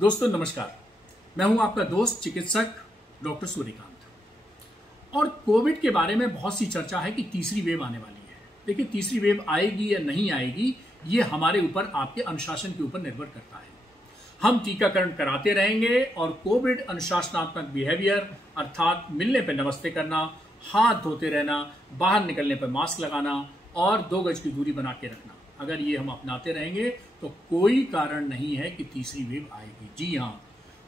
दोस्तों नमस्कार, मैं हूं आपका दोस्त चिकित्सक डॉक्टर सूर्यकांत। और कोविड के बारे में बहुत सी चर्चा है कि तीसरी वेव आने वाली है। देखिए, तीसरी वेव आएगी या नहीं आएगी ये हमारे ऊपर, आपके अनुशासन के ऊपर निर्भर करता है। हम टीकाकरण कराते रहेंगे और कोविड अनुशासनात्मक बिहेवियर अर्थात मिलने पर नमस्ते करना, हाथ धोते रहना, बाहर निकलने पर मास्क लगाना और 2 गज की दूरी बना के रखना, अगर ये हम अपनाते रहेंगे तो कोई कारण नहीं है कि तीसरी वेव आएगी। जी हाँ,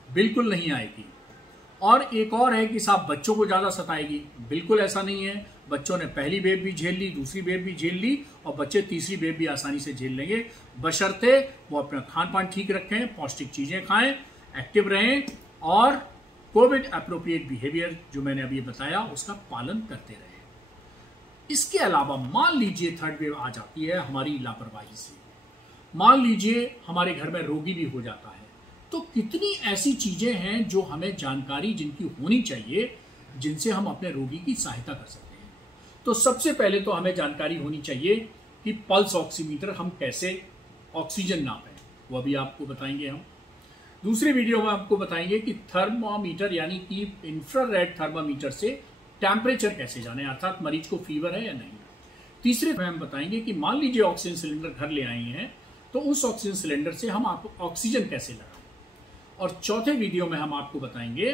बिल्कुल नहीं आएगी। और एक और है कि साहब बच्चों को ज्यादा सताएगी। बिल्कुल ऐसा नहीं है। बच्चों ने पहली वेव भी झेल ली, दूसरी वेव भी झेल ली और बच्चे तीसरी वेव भी आसानी से झेल लेंगे, बशर्ते वो अपना खान पान ठीक रखें, पौष्टिक चीजें खाएं, एक्टिव रहें और कोविड एप्रोप्रिएट बिहेवियर जो मैंने अभी बताया उसका पालन करते रहें। इसके अलावा मान लीजिए थर्ड वेव आ जाती है हमारी लापरवाही से, मान लीजिए हमारे घर में रोगी भी हो जाता है, तो कितनी ऐसी चीजें हैं जो हमें जानकारी जिनकी होनी चाहिए, जिनसे हम अपने रोगी की सहायता कर सकते हैं। तो सबसे पहले तो हमें जानकारी होनी चाहिए कि पल्स ऑक्सीमीटर हम कैसे ऑक्सीजन नापें, वो अभी आपको बताएंगे हम। दूसरी वीडियो में आपको बताएंगे कि थर्मोमीटर यानी कि इंफ्रारेड थर्मोमीटर से टेम्परेचर कैसे जाने, अर्थात मरीज को फीवर है या नहीं। तीसरे में हम बताएंगे कि मान लीजिए ऑक्सीजन सिलेंडर घर ले आए हैं तो उस ऑक्सीजन सिलेंडर से हम आपको ऑक्सीजन कैसे लगाएं। और चौथे वीडियो में हम आपको बताएंगे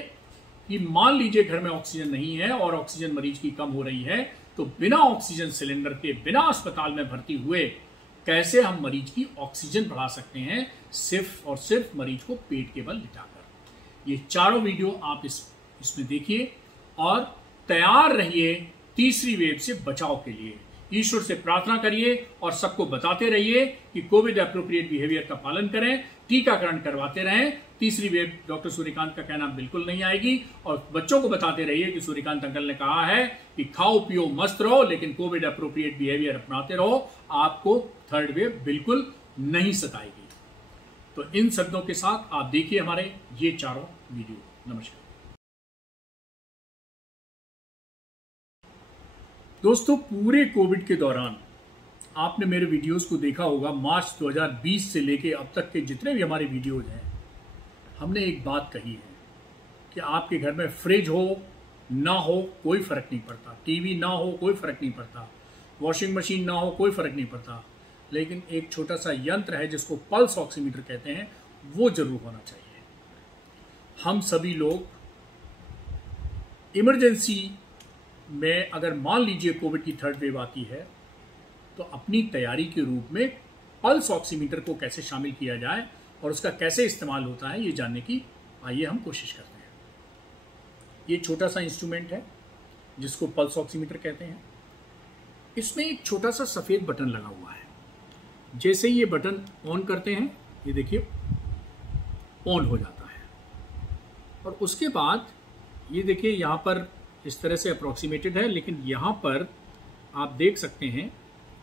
कि मान लीजिए घर में ऑक्सीजन नहीं है और ऑक्सीजन मरीज की कम हो रही है, तो बिना ऑक्सीजन सिलेंडर के, बिना अस्पताल में भर्ती हुए कैसे हम मरीज की ऑक्सीजन बढ़ा सकते हैं, सिर्फ और सिर्फ मरीज को पेट के बल लिटाकर। ये चारों वीडियो आप इसमें देखिए और तैयार रहिए तीसरी वेव से बचाव के लिए। ईश्वर से प्रार्थना करिए और सबको बताते रहिए कि कोविड एप्रोप्रिएट बिहेवियर का पालन करें, टीकाकरण करवाते रहें। तीसरी वेव डॉक्टर सूर्यकांत का कहना बिल्कुल नहीं आएगी। और बच्चों को बताते रहिए कि सूर्यकांत अंकल ने कहा है कि खाओ पियो मस्त रहो, लेकिन कोविड एप्रोप्रिएट बिहेवियर अपनाते रहो, आपको थर्ड वेव बिल्कुल नहीं सताएगी। तो इन शब्दों के साथ आप देखिए हमारे ये चारों वीडियो। नमस्कार दोस्तों, पूरे कोविड के दौरान आपने मेरे वीडियोस को देखा होगा। मार्च 2020 से लेके अब तक के जितने भी हमारे वीडियोस हैं, हमने एक बात कही है कि आपके घर में फ्रिज हो ना हो कोई फर्क नहीं पड़ता, टीवी ना हो कोई फर्क नहीं पड़ता, वॉशिंग मशीन ना हो कोई फर्क नहीं पड़ता, लेकिन एक छोटा सा यंत्र है जिसको पल्स ऑक्सीमीटर कहते हैं, वो जरूर होना चाहिए। हम सभी लोग इमरजेंसी में अगर मान लीजिए कोविड की थर्ड वेव आती है तो अपनी तैयारी के रूप में पल्स ऑक्सीमीटर को कैसे शामिल किया जाए और उसका कैसे इस्तेमाल होता है ये जानने की आइए हम कोशिश करते हैं। ये छोटा सा इंस्ट्रूमेंट है जिसको पल्स ऑक्सीमीटर कहते हैं। इसमें एक छोटा सा सफेद बटन लगा हुआ है। जैसे ही ये बटन ऑन करते हैं, ये देखिए ऑन हो जाता है और उसके बाद ये देखिए यहाँ पर इस तरह से अप्रोक्सीमेटेड है, लेकिन यहाँ पर आप देख सकते हैं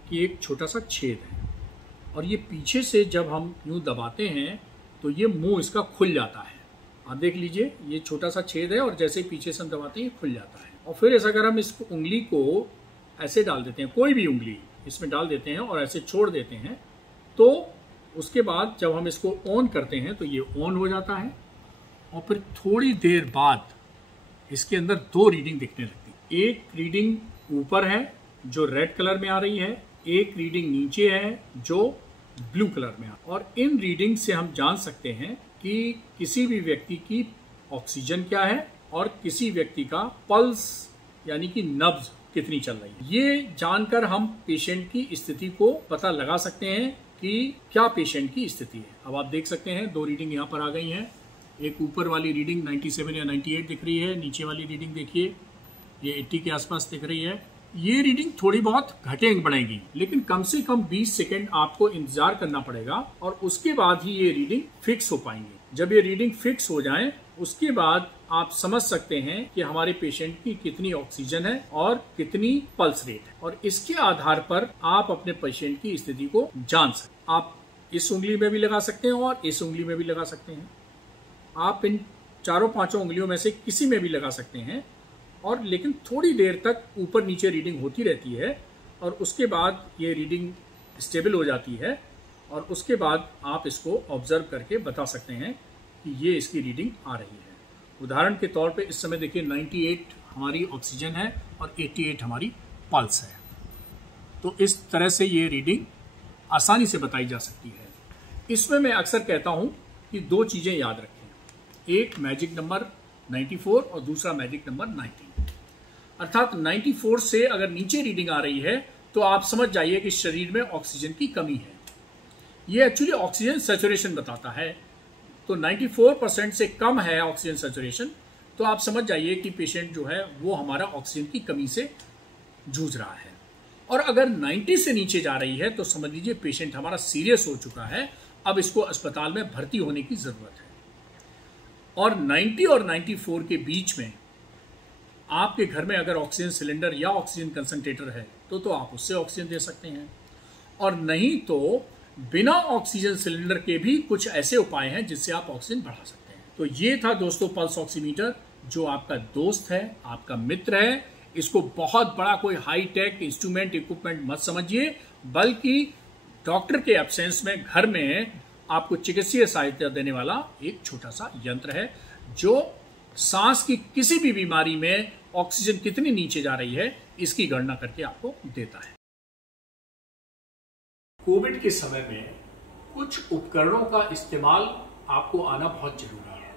कि एक छोटा सा छेद है और ये पीछे से जब हम यूं दबाते हैं तो ये मुंह इसका खुल जाता है। आप देख लीजिए, ये छोटा सा छेद है और जैसे पीछे से हम दबाते हैं ये खुल जाता है। और फिर ऐसा अगर हम इस उंगली को ऐसे डाल देते हैं, कोई भी उंगली इसमें डाल देते हैं और ऐसे छोड़ देते हैं, तो उसके बाद जब हम इसको ऑन करते हैं तो ये ऑन हो जाता है और फिर थोड़ी देर बाद इसके अंदर 2 रीडिंग दिखने लगती है। एक रीडिंग ऊपर है जो रेड कलर में आ रही है, एक रीडिंग नीचे है जो ब्लू कलर में आ। और इन रीडिंग से हम जान सकते हैं कि किसी भी व्यक्ति की ऑक्सीजन क्या है और किसी व्यक्ति का पल्स यानी कि नब्ज कितनी चल रही है। ये जानकर हम पेशेंट की स्थिति को पता लगा सकते हैं कि क्या पेशेंट की स्थिति है। अब आप देख सकते हैं 2 रीडिंग यहाँ पर आ गई हैं। एक ऊपर वाली रीडिंग 97 या 98 दिख रही है, नीचे वाली रीडिंग देखिए ये 80 के आसपास दिख रही है। ये रीडिंग थोड़ी बहुत घटेंगी बढ़ेगी, लेकिन कम से कम 20 सेकेंड आपको इंतजार करना पड़ेगा और उसके बाद ही ये रीडिंग फिक्स हो पाएंगे। जब ये रीडिंग फिक्स हो जाए उसके बाद आप समझ सकते हैं कि हमारे पेशेंट की कितनी ऑक्सीजन है और कितनी पल्स रेट है, और इसके आधार पर आप अपने पेशेंट की स्थिति को जान सकते। आप इस उंगली में भी लगा सकते हैं और इस उंगली में भी लगा सकते हैं। आप इन 4-5 उंगलियों में से किसी में भी लगा सकते हैं और लेकिन थोड़ी देर तक ऊपर नीचे रीडिंग होती रहती है और उसके बाद ये रीडिंग स्टेबल हो जाती है और उसके बाद आप इसको ऑब्जर्व करके बता सकते हैं कि ये इसकी रीडिंग आ रही है। उदाहरण के तौर पे इस समय देखिए 98 हमारी ऑक्सीजन है और 88 हमारी पल्स है। तो इस तरह से ये रीडिंग आसानी से बताई जा सकती है। इसमें मैं अक्सर कहता हूं कि दो चीज़ें याद रखें, एक मैजिक नंबर 94 और दूसरा मैजिक नंबर 90। अर्थात 94 से अगर नीचे रीडिंग आ रही है तो आप समझ जाइए कि शरीर में ऑक्सीजन की कमी है। ये एक्चुअली ऑक्सीजन सैचुरेशन बताता है। तो 94% से कम है ऑक्सीजन सैचुरेशन, तो आप समझ जाइए कि पेशेंट जो है वो हमारा ऑक्सीजन की कमी से जूझ रहा है। और अगर 90 से नीचे जा रही है तो समझ लीजिए पेशेंट हमारा सीरियस हो चुका है, अब इसको अस्पताल में भर्ती होने की जरूरत है। और 90 और 94 के बीच में आपके घर में अगर ऑक्सीजन सिलेंडर या ऑक्सीजन कंसंट्रेटर है तो आप उससे ऑक्सीजन दे सकते हैं, और नहीं तो बिना ऑक्सीजन सिलेंडर के भी कुछ ऐसे उपाय हैं जिससे आप ऑक्सीजन बढ़ा सकते हैं। तो ये था दोस्तों पल्स ऑक्सीमीटर, जो आपका दोस्त है, आपका मित्र है। इसको बहुत बड़ा कोई हाई टेक इंस्ट्रूमेंट इक्विपमेंट मत समझिए, बल्कि डॉक्टर के एब्सेंस में घर में आपको चिकित्सीय सहायता देने वाला एक छोटा सा यंत्र है, जो सांस की किसी भी बीमारी में ऑक्सीजन कितनी नीचे जा रही है इसकी गणना करके आपको देता है। कोविड के समय में कुछ उपकरणों का इस्तेमाल आपको आना बहुत जरूरी है।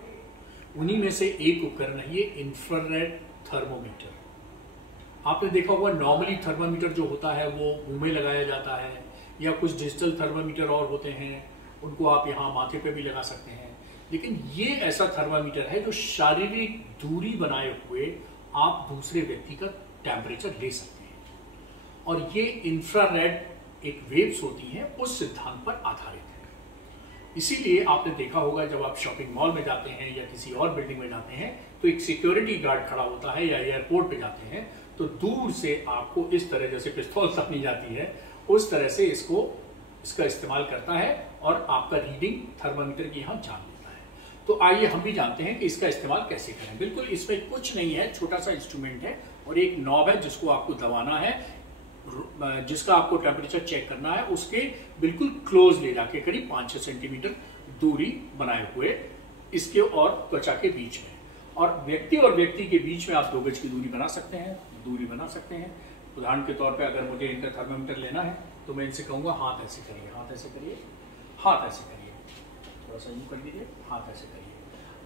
उन्हीं में से एक उपकरण है ये इंफ्रारेड थर्मोमीटर। आपने देखा होगा नॉर्मली थर्मामीटर जो होता है वो मुंह में लगाया जाता है, या कुछ डिजिटल थर्मामीटर और होते हैं, उनको आप यहाँ माथे पे भी लगा सकते हैं। लेकिन ये ऐसा थर्मामीटर है जो शारीरिक दूरी बनाए हुए आप दूसरे व्यक्ति का टेम्परेचर ले सकते हैं, और ये इंफ्रारेड एक वेव्स होती हैं उस सिद्धांत पर आधारित है। इसीलिए आपने देखा होगा जब आप शॉपिंग मॉल में जाते हैं या किसी और बिल्डिंग में जाते हैं तो एक सिक्योरिटी गार्ड खड़ा होता है, या एयरपोर्ट पे जाते हैं तो दूर से आपको इस तरह जैसे पिस्तौल तपनी जाती है उस तरह से इसका इस्तेमाल करता है और आपका रीडिंग थर्मामीटर की यहाँ जान लेता है। तो आइए हम भी जानते हैं कि इसका इस्तेमाल कैसे करें। बिल्कुल इसमें कुछ नहीं है, छोटा सा इंस्ट्रूमेंट है और एक नॉब है जिसको आपको दबाना है, जिसका आपको टेम्परेचर चेक करना है। उसके बिल्कुल क्लोज ले जाके करीब 5-6 सेंटीमीटर दूरी बनाए हुए इसके और त्वचा के बीच में, और व्यक्ति के बीच में आप 2 गज की दूरी बना सकते हैं। उदाहरण के तौर पे अगर मुझे इनका थर्मामीटर लेना है तो मैं इनसे कहूंगा हाथ ऐसे करिए, हाथ ऐसे करिए, हाथ ऐसे करिए, थोड़ा सा यूं कर दीजिए, हाथ ऐसे करिए।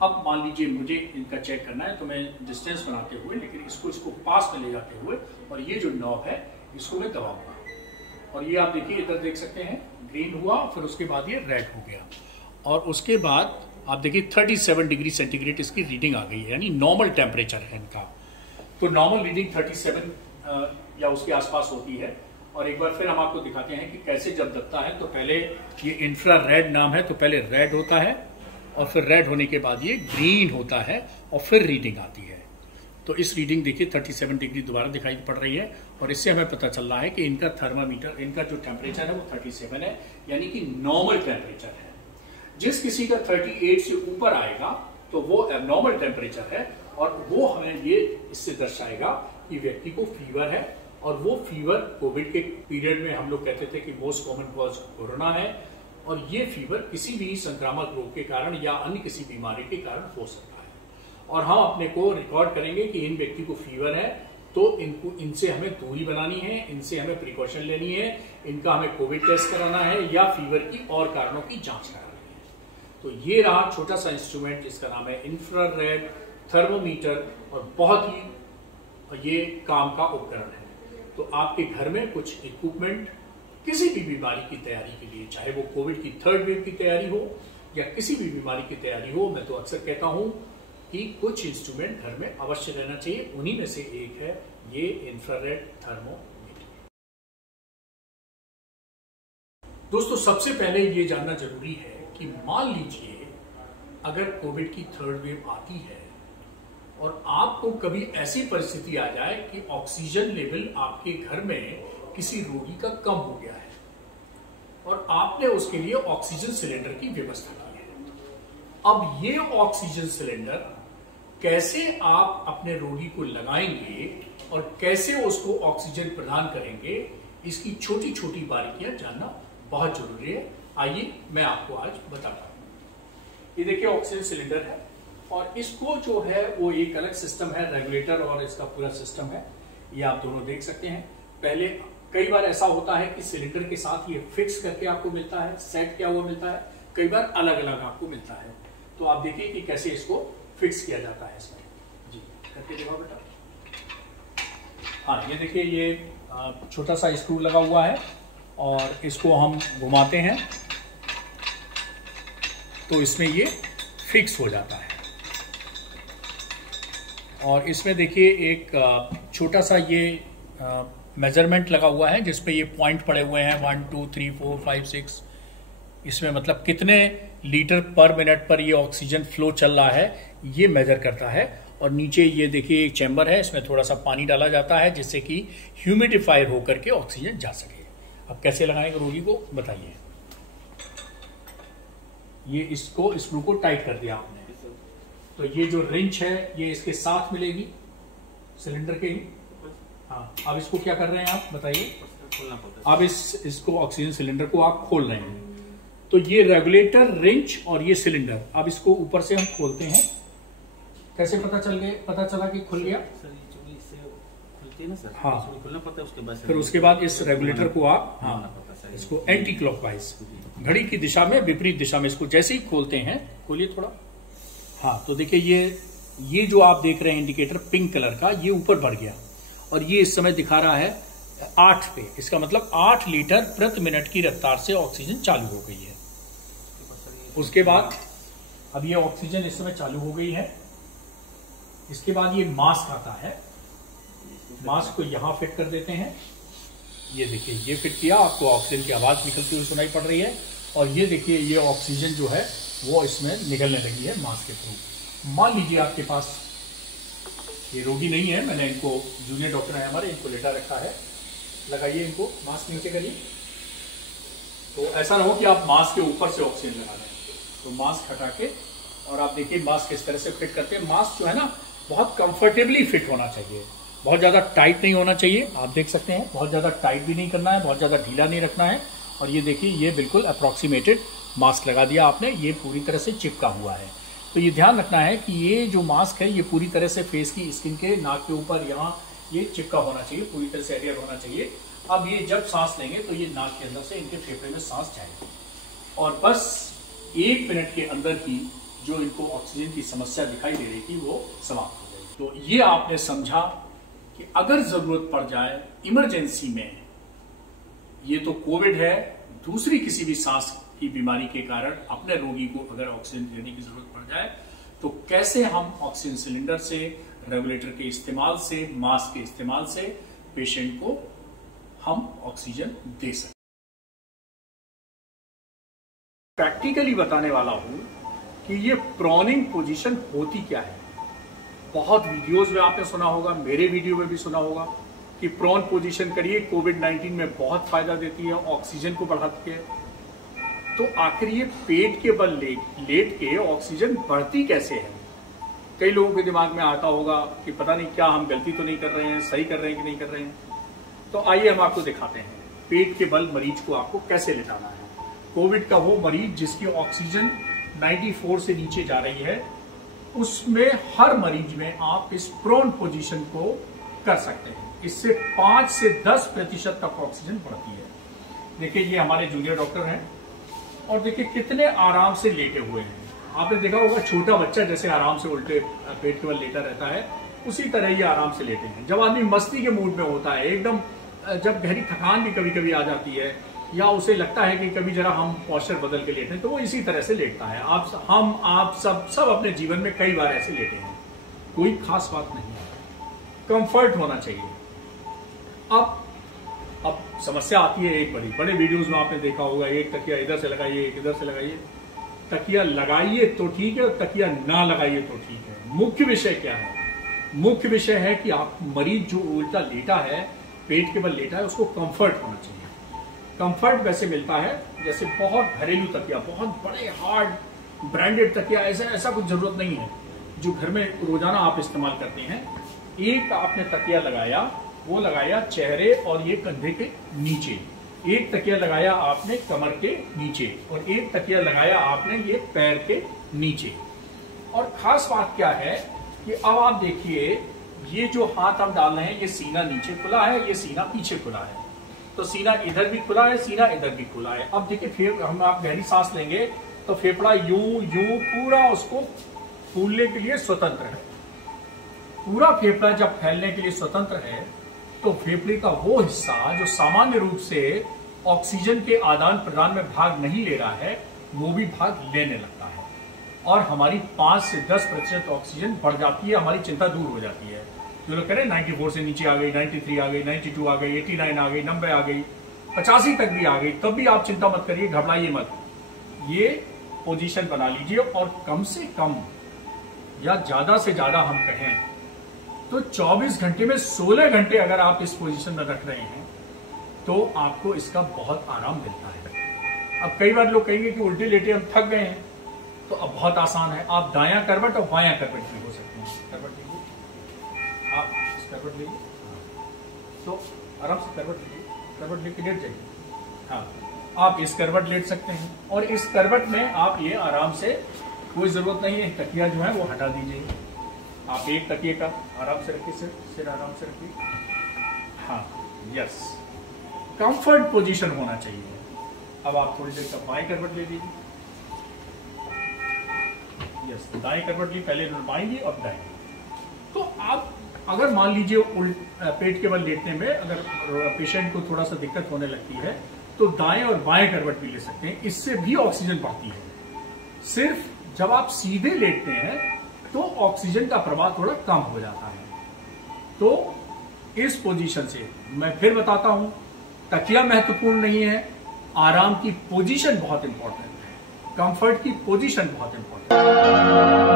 अब मान लीजिए मुझे इनका चेक करना है तो मैं डिस्टेंस बनाते हुए, लेकिन इसको पास में ले जाते हुए, और ये जो नॉब है इसको मैं दबाऊंगा, और ये आप देखिए इधर देख सकते हैं ग्रीन हुआ, फिर उसके बाद ये रेड हो गया, और उसके बाद आप देखिए 37 डिग्री सेंटीग्रेड इसकी रीडिंग आ गई है, यानी नॉर्मल टेम्परेचर है इनका। तो नॉर्मल रीडिंग 37 या उसके आसपास होती है। और एक बार फिर हम आपको दिखाते हैं कि कैसे जब दबता है तो पहले ये इंफ्रारेड नाम है, तो पहले रेड होता है और फिर रेड होने के बाद ये ग्रीन होता है और फिर रीडिंग आती है। तो इस रीडिंग देखिए 37 डिग्री दोबारा दिखाई पड़ रही है, और इससे हमें पता चल रहा है कि इनका थर्मामीटर, इनका जो टेम्परेचर है वो 37 है, यानी कि नॉर्मल टेम्परेचर है। जिस किसी का 38 से ऊपर आएगा तो वो एबनॉर्मल टेम्परेचर है, और वो हमें ये इससे दर्शाएगा कि व्यक्ति को फीवर है, और वो फीवर कोविड के पीरियड में हम लोग कहते थे कि मोस्ट कॉमन कॉज कोरोना है, और ये फीवर किसी भी संक्रामक रोग के कारण या अन्य किसी बीमारी के कारण हो सकता है। और हम अपने को रिकॉर्ड करेंगे कि इन व्यक्ति को फीवर है, तो इनसे हमें दूरी बनानी है, इनसे हमें प्रिकॉशन लेनी है, इनका हमें कोविड टेस्ट कराना है या फीवर की और कारणों की जांच करानी है। तो ये रहा छोटा सा इंस्ट्रूमेंट जिसका नाम है इंफ्रारेड थर्मोमीटर, और बहुत ही ये काम का उपकरण है। तो आपके घर में कुछ इक्विपमेंट किसी भी बीमारी की तैयारी के लिए, चाहे वो कोविड की 3rd वेव की तैयारी हो या किसी भी बीमारी की तैयारी हो, मैं तो अक्सर कहता हूं कि कुछ इंस्ट्रूमेंट घर में अवश्य रहना चाहिए। उन्हीं में से एक है ये इंफ्रारेड थर्मोमीटर। दोस्तों सबसे पहले ये जानना जरूरी है कि मान लीजिए अगर कोविड की 3rd वेव आती है और आपको कभी ऐसी परिस्थिति आ जाए कि ऑक्सीजन लेवल आपके घर में किसी रोगी का कम हो गया है और आपने उसके लिए ऑक्सीजन सिलेंडर की व्यवस्था की है। अब ये ऑक्सीजन सिलेंडर कैसे आप अपने रोगी को लगाएंगे और कैसे उसको ऑक्सीजन प्रदान करेंगे, इसकी छोटी छोटी बारीकियां जानना बहुत जरूरी है। आइए मैं आपको आज बताता हूं। ये देखिए ऑक्सीजन सिलेंडर है और इसको जो है वो एक अलग सिस्टम है, रेगुलेटर और इसका पूरा सिस्टम है, ये आप दोनों देख सकते हैं। पहले कई बार ऐसा होता है कि सिलेंडर के साथ ये फिक्स करके आपको मिलता है, सेट किया हुआ मिलता है, कई बार अलग अलग आपको मिलता है। तो आप देखिए कि कैसे इसको फिक्स किया जाता है इसमें। जी करके देखो बेटा। हाँ ये देखिए ये छोटा सा स्क्रू लगा हुआ है और इसको हम घुमाते हैं तो इसमें ये फिक्स हो जाता है। और इसमें देखिए एक छोटा सा ये मेजरमेंट लगा हुआ है जिसपे ये पॉइंट पड़े हुए हैं 1 2 3 4 5 6। इसमें मतलब कितने लीटर पर मिनट पर ये ऑक्सीजन फ्लो चल रहा है ये मेजर करता है। और नीचे ये देखिए एक चैम्बर है, इसमें थोड़ा सा पानी डाला जाता है जिससे कि ह्यूमिडिफायर होकर के ऑक्सीजन जा सके। अब कैसे लगाएंगे रोगी को बताइए। ये स्क्रू को टाइट कर दिया आपने, तो ये जो रिंच है ये इसके साथ मिलेगी सिलेंडर के ही। हाँ अब इसको क्या कर रहे हैं आप बताइए। अब इसको ऑक्सीजन सिलेंडर को आप खोल रहे हैं, तो ये रेगुलेटर, रिंच और ये सिलेंडर, अब इसको ऊपर से हम खोलते हैं। कैसे पता चला कि खुल गया। हाँ फिर उसके बाद इस रेगुलेटर को आप इसको एंटी क्लॉकवाइज घड़ी की दिशा में, विपरीत दिशा में इसको जैसे ही खोलते हैं, खोलिए थोड़ा। हाँ तो देखिए ये जो आप देख रहे हैं इंडिकेटर पिंक कलर का, ये ऊपर बढ़ गया और ये इस समय दिखा रहा है 8 पे। इसका मतलब 8 लीटर प्रति मिनट की रफ्तार से ऑक्सीजन चालू हो गई है। उसके बाद अब ये ऑक्सीजन इस समय चालू हो गई है। इसके बाद ये मास्क आता है, मास्क को यहां फिट कर देते हैं। ये देखिए ये फिट किया, आपको ऑक्सीजन की आवाज निकलती हुई सुनाई पड़ रही है। और ये देखिए ये ऑक्सीजन जो है वो इसमें निकलने लगी है मास्क के थ्रू। मान लीजिए आपके पास ये रोगी नहीं है, मैंने इनको, जूनियर डॉक्टर है हमारे, इनको लेटा रखा है। लगाइए इनको, मास्क नीचे करिए। तो ऐसा ना हो कि आप मास्क के ऊपर से ऑक्सीजन लगा दें, तो मास्क हटा के और आप देखिए मास्क इस तरह से फिट करते हैं। मास्क जो है ना बहुत कंफर्टेबली फिट होना चाहिए, बहुत ज्यादा टाइट नहीं होना चाहिए। आप देख सकते हैं बहुत ज्यादा टाइट भी नहीं करना है, बहुत ज्यादा ढीला नहीं रखना है। और ये देखिए ये बिल्कुल अप्रोक्सीमेटेड मास्क लगा दिया आपने, ये पूरी तरह से चिपका हुआ है। तो ये ध्यान रखना है कि ये जो मास्क है ये पूरी तरह से फेस की स्किन के, नाक के ऊपर यहाँ ये चिपका होना चाहिए, पूरी तरह से एडहेयर होना चाहिए। अब ये जब सांस लेंगे तो ये नाक के अंदर से इनके फेफड़े में सांस जाएगी और बस 1 मिनट के अंदर ही जो इनको ऑक्सीजन की समस्या दिखाई दे रही थी वो समाप्त हो गई। तो ये आपने समझा कि अगर जरूरत पड़ जाए इमरजेंसी में, ये तो कोविड है, दूसरी किसी भी सांस की बीमारी के कारण अपने रोगी को अगर ऑक्सीजन देने की जरूरत पड़ जाए तो कैसे हम ऑक्सीजन सिलेंडर से, रेगुलेटर के इस्तेमाल से, मास्क के इस्तेमाल से पेशेंट को हम ऑक्सीजन दे सकते। प्रैक्टिकली बताने वाला हूं कि ये प्रोनिंग पोजीशन होती क्या है। बहुत वीडियोस में आपने सुना होगा, मेरे वीडियो में भी सुना होगा कि प्रोन पोजीशन करिए, कोविड-19 में बहुत फायदा देती है, ऑक्सीजन को बढ़ाती है। तो आखिर ये पेट के बल लेट के ऑक्सीजन बढ़ती कैसे है। कई लोगों के दिमाग में आता होगा कि पता नहीं क्या हम गलती तो नहीं कर रहे हैं, सही कर रहे हैं कि नहीं कर रहे हैं। तो आइए हम आपको दिखाते हैं पेट के बल मरीज को आपको कैसे लेटाना है। कोविड का वो मरीज जिसकी ऑक्सीजन 94 से नीचे जा रही है, उसमें हर मरीज में आप इस प्रोन पोजीशन को कर सकते हैं। इससे 5 से 10% तक ऑक्सीजन बढ़ती है। देखिए ये हमारे जूनियर डॉक्टर हैं और देखिए कितने आराम से लेटे हुए हैं। आपने देखा होगा छोटा बच्चा जैसे आराम से उल्टे पेट के बल लेटा रहता है, उसी तरह ये आराम से लेटे हैं। जब आदमी मस्ती के मूड में होता है, एकदम जब गहरी थकान भी कभी कभी आ जाती है या उसे लगता है कि कभी जरा हम पोस्चर बदल के लेटें, तो वो इसी तरह से लेटता है। आप सब अपने जीवन में कई बार ऐसे लेटे हैं, कोई खास बात नहीं है, कंफर्ट होना चाहिए। अब समस्या आती है एक बड़े वीडियोस में आपने देखा होगा, एक तकिया इधर से लगाइए, एक इधर से लगाइए। तकिया लगाइए तो ठीक है और तकिया ना लगाइए तो ठीक है। मुख्य विषय क्या है? मुख्य विषय है कि आप मरीज जो उल्टा लेटा है, पेट के बल लेटा है, उसको कंफर्ट होना चाहिए। कंफर्ट वैसे मिलता है जैसे बहुत घरेलू तकिया, बहुत बड़े हार्ड ब्रांडेड तकिया, ऐसा कुछ जरूरत नहीं है जो घर में रोजाना आप इस्तेमाल करते हैं। एक आपने तकिया लगाया, वो लगाया चेहरे और ये कंधे के नीचे, एक तकिया लगाया आपने कमर के नीचे और एक तकिया लगाया आपने ये पैर के नीचे। और खास बात क्या है कि अब आप देखिए, ये जो हाथ हम डाल रहे हैं, ये सीना नीचे खुला है, ये सीना पीछे खुला है। तो सीना इधर भी खुला है, सीना इधर भी खुला है। अब देखिए हम आप गहरी सांस लेंगे तो फेफड़ा यूं यूं पूरा उसको फूलने के लिए स्वतंत्र है। पूरा फेफड़ा जब फैलने के लिए स्वतंत्र है तो फेफड़े का वो हिस्सा जो सामान्य रूप से ऑक्सीजन के आदान प्रदान में भाग नहीं ले रहा है, वो भी भाग लेने लगता है और हमारी 5 से 10% ऑक्सीजन बढ़ जाती है, हमारी चिंता दूर हो जाती है। जो लोग कह रहे हैं 94 से नीचे आ गई, 93 आ गई, 92 आ गई, 89 आ गई, 90 आ गई, 85 तक भी आ गई, तब भी आप चिंता मत करिए, घबराइए मत। ये पोजीशन बना लीजिए और कम से कम या ज्यादा से ज्यादा हम कहें तो 24 घंटे में 16 घंटे अगर आप इस पोजीशन में रख रहे हैं तो आपको इसका बहुत आराम मिलता है। अब कई बार लोग कहेंगे कि उल्टे लेटे हम थक गए हैं, तो अब बहुत आसान है, आप दायां करवट और बायां करवट भी हो सकते हैं। करवट लीजिए, आप इस करवट लीजिए, तो आराम से करवट लीजिए, करवट लेके लेट जाइए। हाँ, आप इस करवट लेट सकते हैं और इस करवट में आप ये आराम से, कोई जरूरत नहीं है तकिया जो है वो हटा दीजिए। आप एक तकिए का आराम से रखिए, सिर आराम से रखिए। हाँ, यस, कंफर्ट पोजीशन होना चाहिए। अब आप थोड़ी देर तक बाएं करवट ले लीजिए। यस, दाएं करवट ली, पहले बाएं और दाएं। तो आप अगर मान लीजिए पेट के बल लेटने में अगर पेशेंट को थोड़ा सा दिक्कत होने लगती है तो दाएं और बाएं करवट भी ले सकते हैं, इससे भी ऑक्सीजन बढ़ती है। सिर्फ जब आप सीधे लेटते हैं तो ऑक्सीजन का प्रवाह थोड़ा कम हो जाता है। तो इस पोजीशन से मैं फिर बताता हूं, तकिया महत्वपूर्ण नहीं है, आराम की पोजीशन बहुत इंपॉर्टेंट है, कंफर्ट की पोजीशन बहुत इंपॉर्टेंट है।